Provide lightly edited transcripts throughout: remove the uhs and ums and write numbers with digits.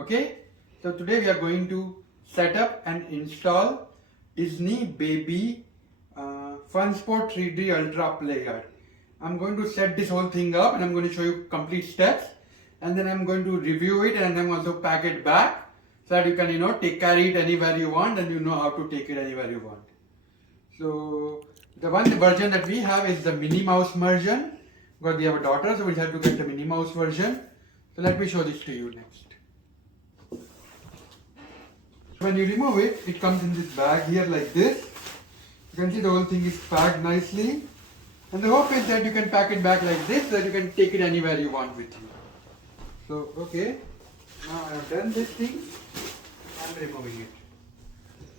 Okay, so today we are going to set up and install Disney Baby FunSport 3D Ultra Player. I'm going to set this whole thing up and I'm going to show you complete steps, and then I'm going to review it and then also pack it back so that you can carry it anywhere you want and you know how to take it anywhere you want. So the one version that we have is the Minnie Mouse version because we have a daughter, so we have to get the Minnie Mouse version. So let me show this to you next. When you remove it, it comes in this bag here like this. You can see the whole thing is packed nicely. And the hope is that you can pack it back like this so that you can take it anywhere you want with you. So, okay, now I have done this thing. I'm removing it.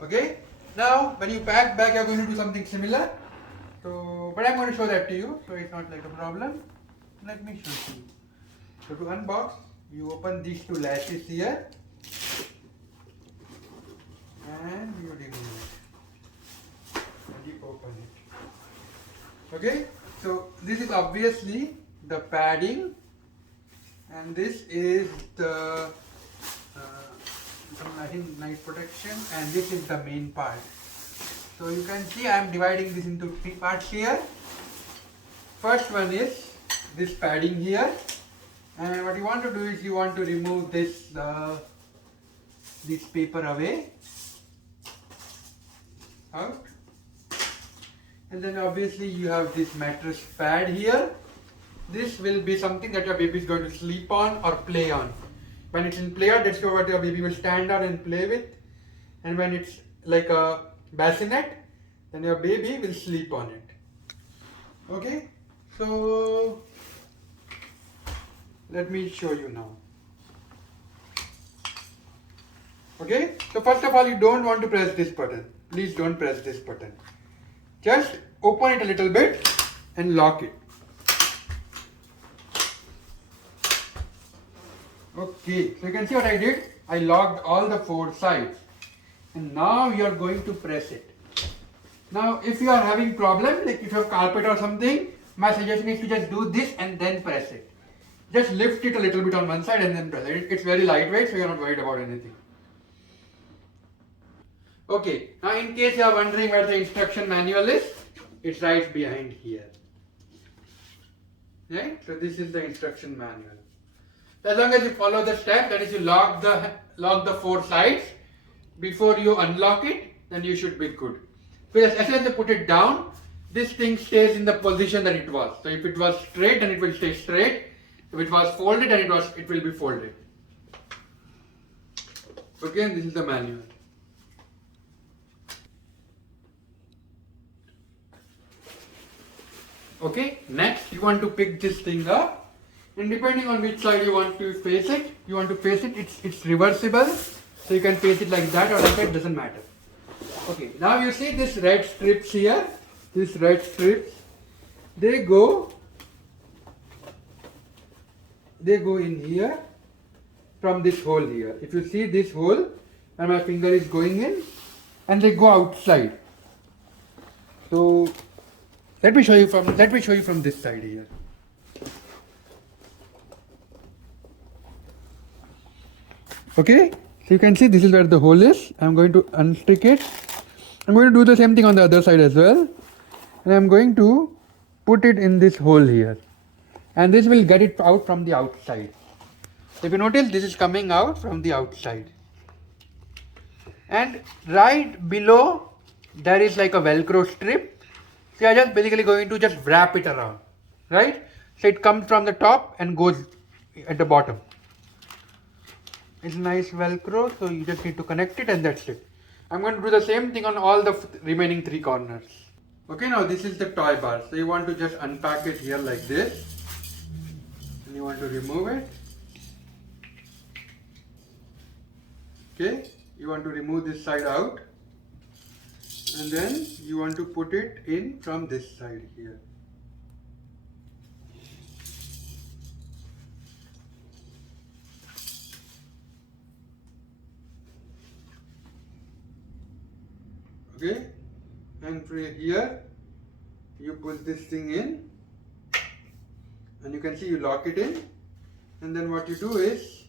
Okay, now when you pack back, you're going to do something similar. So, but I'm going to show that to you, so it's not like a problem. Let me show you. So to unbox, you open these two latches here. And you remove it and you open it. Okay, so this is obviously the padding, and this is the nice protection, and this is the main part. So you can see I am dividing this into three parts here. First one is this padding here, and what you want to do is you want to remove this paper away. Out, and then obviously you have this mattress pad here. This will be something that your baby is going to sleep on or play on. When it's in play, that's what your baby will stand on and play with, and when it's like a bassinet, then your baby will sleep on it. Okay, so let me show you now. Okay, so first of all, you don't want to press this button. Please don't press this button. Just open it a little bit and lock it. Okay, so you can see what I did. I locked all the four sides. And now you are going to press it. Now if you are having problem, like if you have carpet or something, my suggestion is to just do this and then press it. Just lift it a little bit on one side and then press it. It's very lightweight, so you are not worried about anything. Okay, now in case you are wondering where the instruction manual is, it's right behind here. Right? So this is the instruction manual. As long as you follow the step, that is you lock the four sides before you unlock it, then you should be good. Because as soon as you put it down, this thing stays in the position that it was. So if it was straight, then it will stay straight. If it was folded, then it will be folded. Okay, and this is the manual. Okay, next you want to pick this thing up, and depending on which side you want to face it, it's reversible, so you can face it like that or like that, doesn't matter. Okay, now you see this red strips here, they go in here from this hole here. If you see this hole, and my finger is going in, and they go outside. So let me show you from this side here. Okay, so you can see this is where the hole is. I'm going to unstick it. I'm going to do the same thing on the other side as well, and I'm going to put it in this hole here, and this will get it out from the outside. So if you notice, this is coming out from the outside, and right below there is like a Velcro strip. So you are just basically going to just wrap it around, right? So it comes from the top and goes at the bottom. It's nice Velcro, so you just need to connect it and that's it. I'm going to do the same thing on all the remaining three corners. Okay, now this is the toy bar. So you want to just unpack it here like this. And you want to remove it. Okay, you want to remove this side out. And then you want to put it in from this side here. Okay, and here you put this thing in, and you can see you lock it in, and then what you do is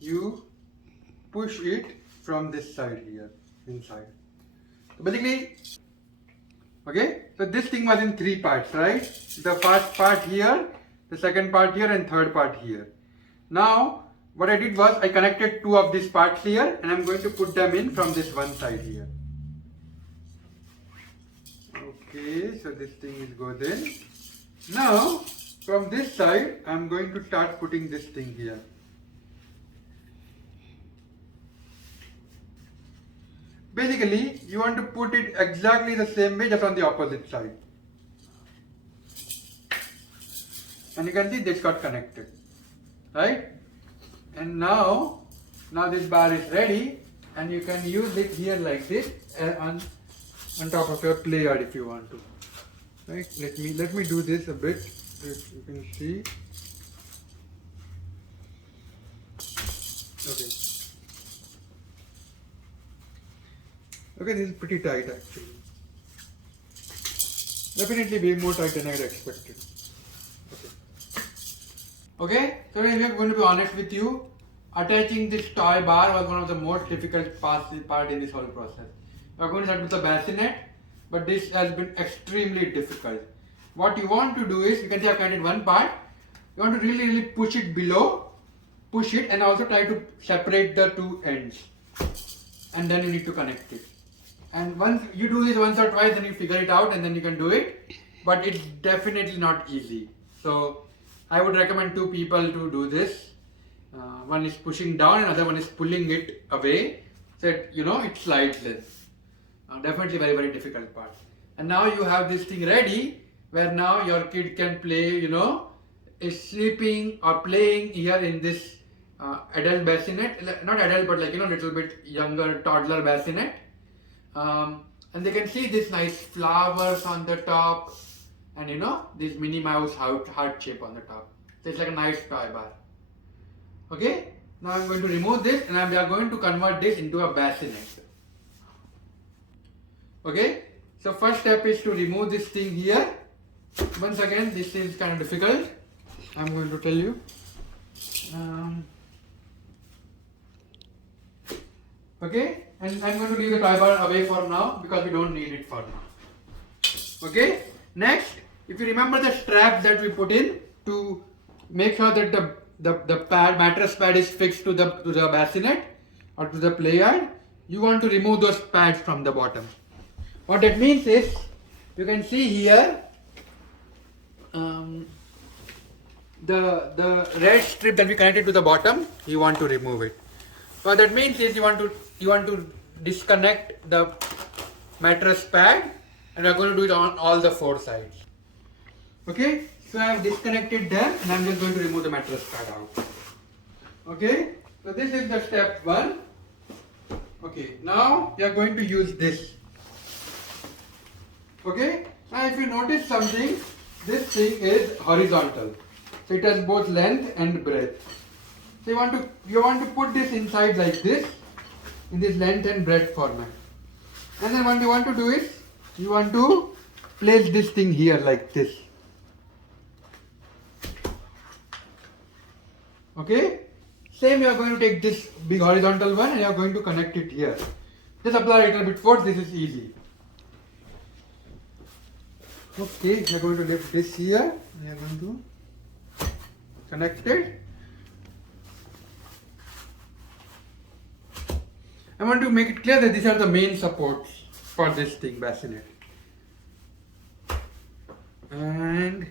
you push it from this side here, inside. So basically, okay, so this thing was in three parts, right? The first part here, the second part here, and third part here. Now, what I did was I connected two of these parts here, and I'm going to put them in from this one side here. Okay, so this thing is goes in. Now, from this side, I'm going to start putting this thing here. Basically, you want to put it exactly the same way, just on the opposite side. And you can see this got connected, right? And now this bar is ready, and you can use it here like this on top of your play yard if you want to. Right? Let me do this a bit. You can see. Okay. Okay, this is pretty tight actually. Definitely way more tight than I had expected. Okay, so we are going to be honest with you. Attaching this toy bar was one of the most difficult part in this whole process. We are going to start with the bassinet, but this has been extremely difficult. What you want to do is, you can see I have connected one part. You want to really push it below, push it, and also try to separate the two ends. And then you need to connect it. And once you do this once or twice, then you figure it out, and then you can do it. But it's definitely not easy. So I would recommend two people to do this. One is pushing down and other one is pulling it away, so that, it slides less. Definitely very difficult part. And now you have this thing ready, where now your kid can play, is sleeping or playing here in this adult bassinet. Not adult, but little bit younger toddler bassinet. And they can see this nice flowers on the top, and this Minnie Mouse heart shape on the top. So it's like a nice toy bar. Okay, now I'm going to remove this, and we are going to convert this into a bassinet. Okay, so first step is to remove this thing here. Once again, this is kind of difficult. I'm going to tell you. Okay, and I'm going to leave the toy bar away for now because we don't need it for now. Okay, next, if you remember the straps that we put in to make sure that the mattress pad is fixed to the bassinet or to the play yard, you want to remove those pads from the bottom. What that means is, you can see here the red strip that we connected to the bottom, you want to remove it. What that means is, you want to disconnect the mattress pad, and we are going to do it on all the four sides. Okay, so I have disconnected them, and I am just going to remove the mattress pad out. Okay, so this is the step one. Okay, now we are going to use this. Okay, now if you notice something, this thing is horizontal, so it has both length and breadth. So you want to put this inside like this, in this length and breadth format. And then what you want to do is, you want to place this thing here like this. Okay, same you are going to take this big horizontal one and you are going to connect it here. Just apply a little bit force, this is easy. Okay, we are going to lift this here, we are going to connect it. I want to make it clear that these are the main supports for this thing, bassinet. And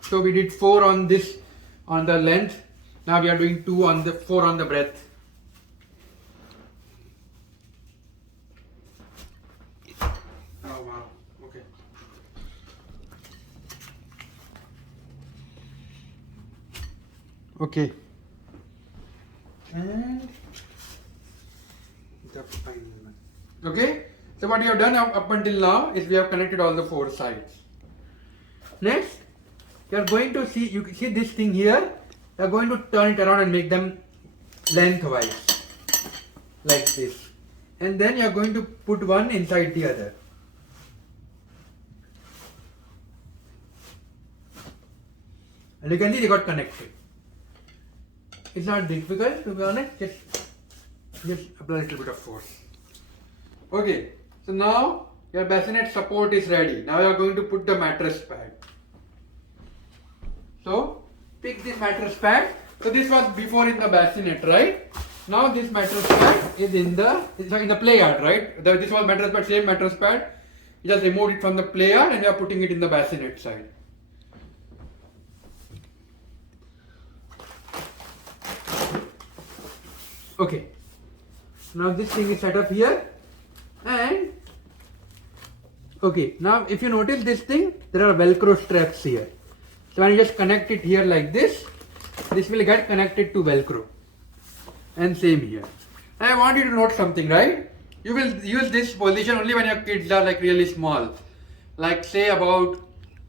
so we did 4 on this, on the length. Now we are doing 4 on the breadth. Oh wow, okay. Okay. And the final one. Okay. So what we have done up until now is we have connected all the 4 sides. Next, you are going to see, you see this thing here. You are going to turn it around and make them lengthwise, like this. And then you are going to put one inside the other. And you can see they got connected. It's not difficult, to be honest. Just Just apply a little bit of force. Okay, so now your bassinet support is ready. Now you are going to put the mattress pad. So pick this mattress pad. So this was before in the bassinet, right? Now this mattress pad is in the play yard, right? This was mattress pad, same mattress pad. You just removed it from the play yard and you are putting it in the bassinet side. Okay. Now this thing is set up here, and okay. Now if you notice this thing, there are Velcro straps here. So when you just connect it here like this will get connected to Velcro. And same here. And I want you to note something, right? You will use this position only when your kids are like really small. Like say about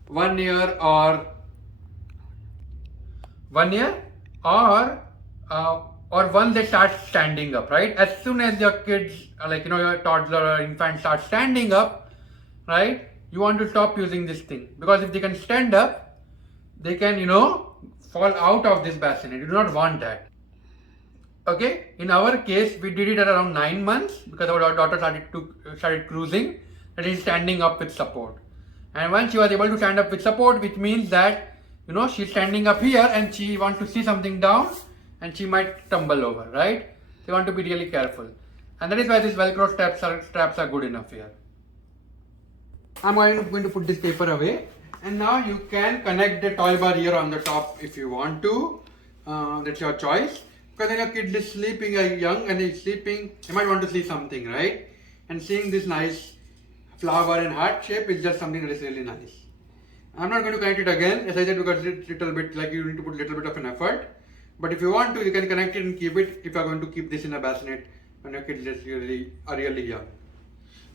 1 year or once they start standing up, right? As soon as your kids, like your toddler or infant start standing up, right? You want to stop using this thing, because if they can stand up, they can, fall out of this bassinet. You do not want that. Okay, in our case, we did it at around 9 months because our daughter started cruising, and is standing up with support. And once she was able to stand up with support, which means that she's standing up here and she wants to see something down, and she might tumble over, right? So you want to be really careful, and that is why these Velcro straps are good enough here. I'm going to put this paper away, and now you can connect the toy bar here on the top if you want to. That's your choice. Because when your kid is sleeping, young and he's sleeping, you might want to see something, right? And seeing this nice flower and heart shape is just something that is really nice. I'm not going to connect it again, as I said, because it's a little bit like you need to put a little bit of an effort. But if you want to, you can connect it and keep it if you are going to keep this in a bassinet when your kids are really young.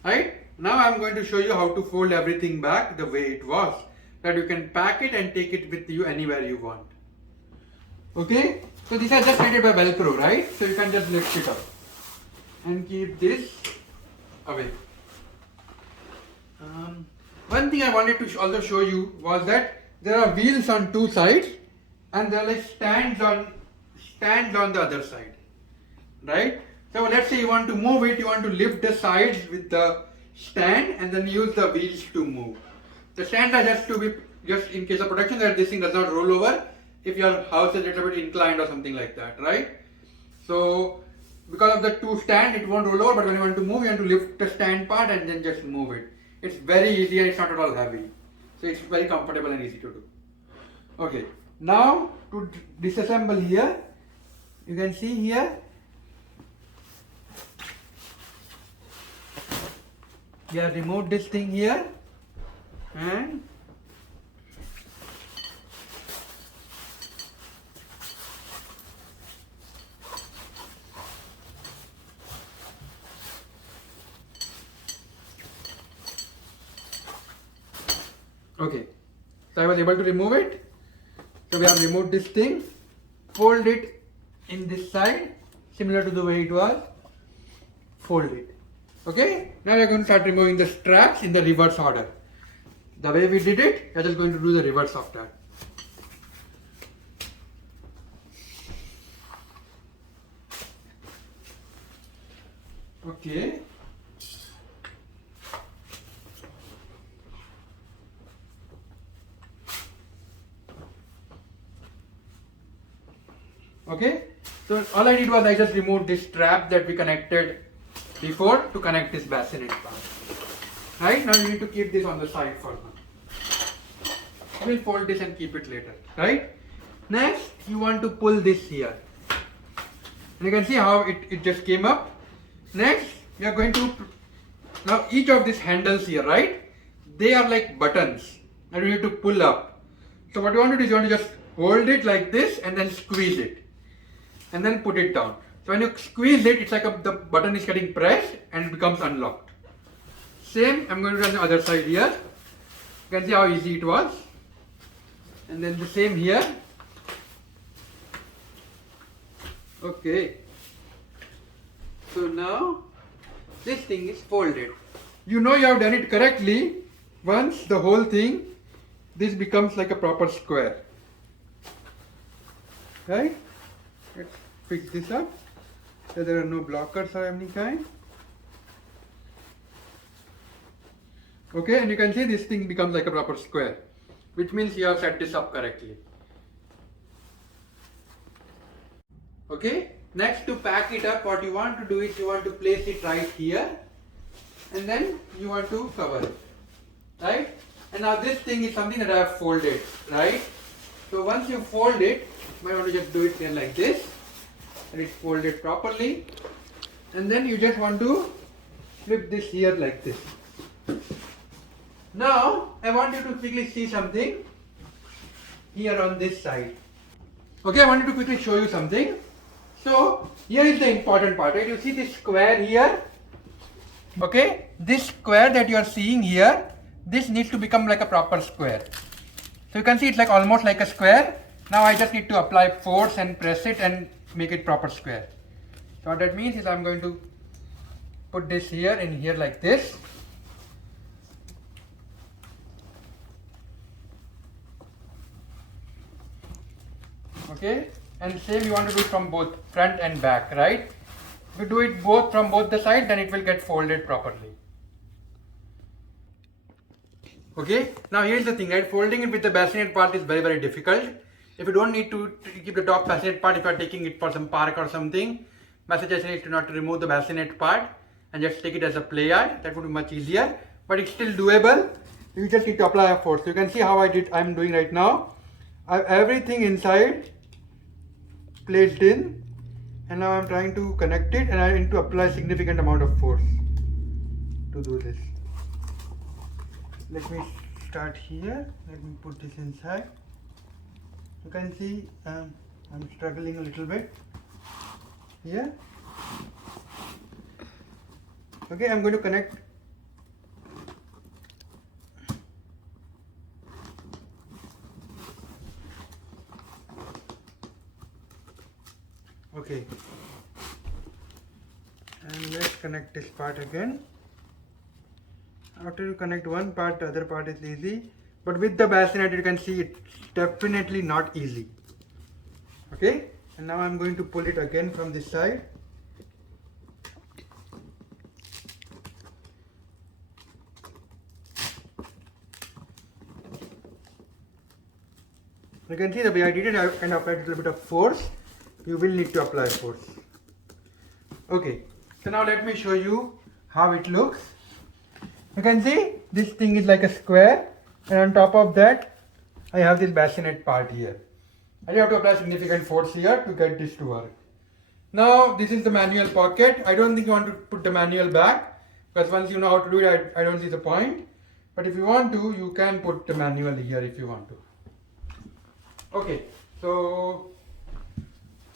Right? Now I'm going to show you how to fold everything back the way it was, that you can pack it and take it with you anywhere you want. Okay, so these are just created by Velcro, right? So you can just lift it up and keep this away. One thing I wanted to also show you was that there are wheels on two sides, and there are like stands on the other side, right? So let's say you want to move it, you want to lift the sides with the stand and then use the wheels to move. The stands are just to be just in case of protection, that this thing does not roll over if your house is a little bit inclined or something like that, right? So because of the two stand, it won't roll over, but when you want to move, you have to lift the stand part and then just move it. It's very easy and it's not at all heavy. So it's very comfortable and easy to do. Okay, now to disassemble here, you can see here, you have removed this thing here, and okay, so I was able to remove it. So we have removed this thing, fold it in this side, similar to the way it was, fold it. Okay, now we are going to start removing the straps in the reverse order. The way we did it, we are just going to do the reverse of that. Okay. Okay, so all I did was I just removed this strap that we connected before to connect this bassinet part. Right, now you need to keep this on the side for now. We'll fold this and keep it later. Right, next you want to pull this here, and you can see how it just came up. Next we are going to, now each of these handles here, right, they are like buttons and you need to pull up. So what you want to do is you want to just hold it like this and then squeeze it and then put it down. So when you squeeze it, it's like the button is getting pressed and it becomes unlocked. Same, I'm going to do on the other side here. You can see how easy it was. And then the same here. Okay. So now this thing is folded. You know you have done it correctly once the whole thing, this becomes like a proper square. Right? Let's fix this up. so there are no blockers of any kind. Okay, and you can see this thing becomes like a proper square, which means you have set this up correctly. Okay, next to pack it up, what you want to do is you want to place it right here, and then you want to cover it, right? And now this thing is something that I have folded, right? So once you fold it, you might want to just do it here like this, and it's folded properly, and then you just want to flip this here like this. Now I want you to quickly see something here on this side. Okay, I wanted to quickly show you something. So here is the important part, right? You see this square here? Okay, this square that you are seeing here, this needs to become like a proper square. So you can see it's like almost like a square. Now I just need to apply force and press it and make it proper square. So what that means is I'm going to put this here and here like this. Okay, and same you want to do it from both front and back, right? If you do it both from both the sides, then it will get folded properly. Okay, now here's the thing, right? Folding it with the bassinet part is very difficult. If you don't need to keep the top bassinet part, if you are taking it for some park or something, my suggestion is to not remove the bassinet part and just take it as a play yard. That would be much easier, but it's still doable. You just need to apply a force. So you can see how I'm doing right now. I have everything inside placed in, and now I'm trying to connect it, and I need to apply significant amount of force to do this. Let me start here. Let me put this inside. You can see I'm struggling a little bit here. Okay, I'm going to connect. Okay, and let's connect this part again. After you connect one part, the other part is easy, but with the bassinet you can see it's definitely not easy. Okay, and now I'm going to pull it again from this side. You can see the way I did it, I kind of applied a little bit of force. You will need to apply force. Okay, so now let me show you how it looks. You can see this thing is like a square, and on top of that I have this bassinet part here. I have to apply significant force here to get this to work. Now this is the manual pocket. I don't think you want to put the manual back, because once you know how to do it, I don't see the point. But if you want to, you can put the manual here if you want to. Okay, so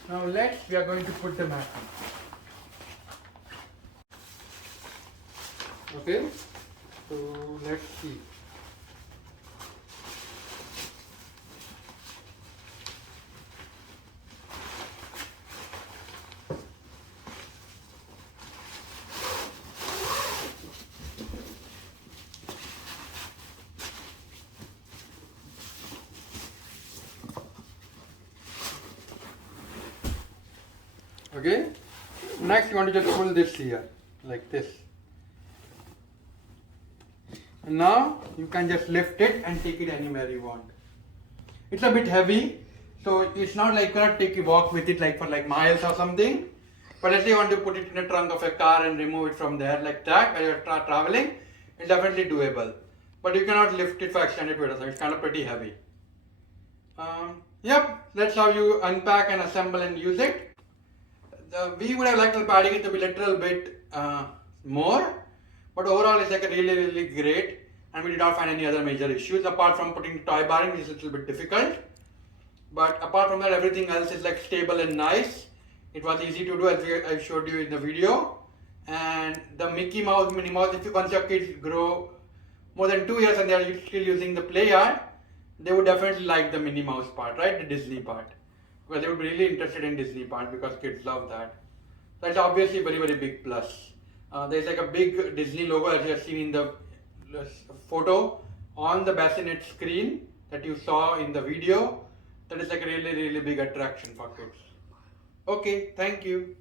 now we are going to put the mat. Okay, so let's see. Okay, next you want to just pull this here like this, and now you can just lift it and take it anywhere you want. It's a bit heavy, so it's not like you cannot take a walk with it like for like miles or something, but let's say you want to put it in the trunk of a car and remove it from there like that while you're traveling, it's definitely doable, but you cannot lift it for extended period of time. It's kind of pretty heavy. Yep, that's how you unpack and assemble and use it. We would have liked the padding it to be a little bit more, but overall it's like a really great, and we did not find any other major issues apart from putting toy barring, which is a little bit difficult. But apart from that, everything else is like stable and nice. It was easy to do as I showed you in the video. And the Mickey Mouse, Minnie Mouse, if once your kids grow more than 2 years and they are still using the play yard, they would definitely like the Minnie Mouse part, right? The Disney part. Because they would be really interested in Disney part because kids love that. That's obviously a very big plus. There's like a big Disney logo as you have seen in the photo on the bassinet screen that you saw in the video. That is like a really big attraction for kids. Okay, thank you.